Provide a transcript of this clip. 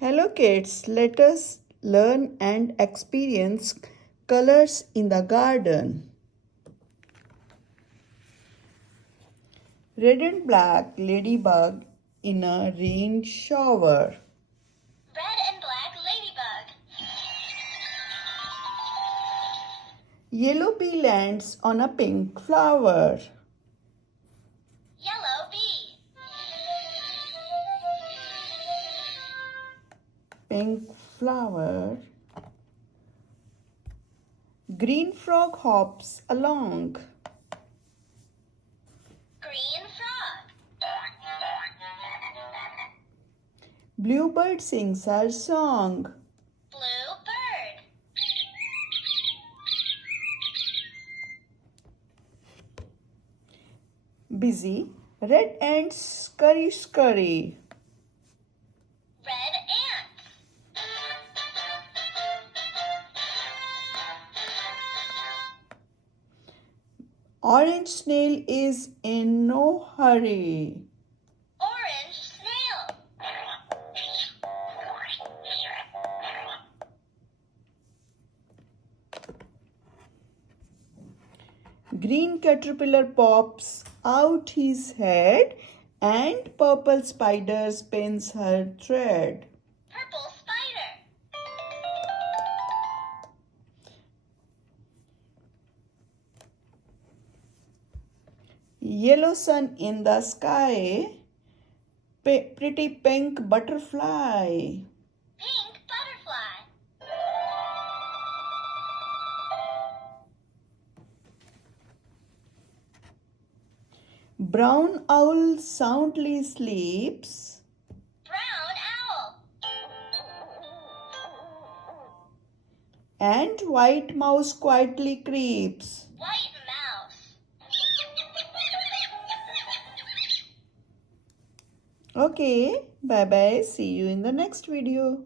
Hello kids, let us learn and experience colors in the garden. Red and black ladybug in a rain shower. Red and black ladybug. Yellow bee lands on a pink flower. Yellow bee. Pink flower. Green frog hops along. Green frog. Bluebird sings her song. Blue bird. Busy. Red ants scurry scurry. Red ant. Orange snail is in no hurry. Orange snail. Green caterpillar pops out his head and purple spider spins her thread. Purple spider. Yellow sun in the sky, pretty pink butterfly. Pink butterfly. Brown owl soundly sleeps. Brown owl. And white mouse quietly creeps. White mouse. Okay, bye bye. See you in the next video.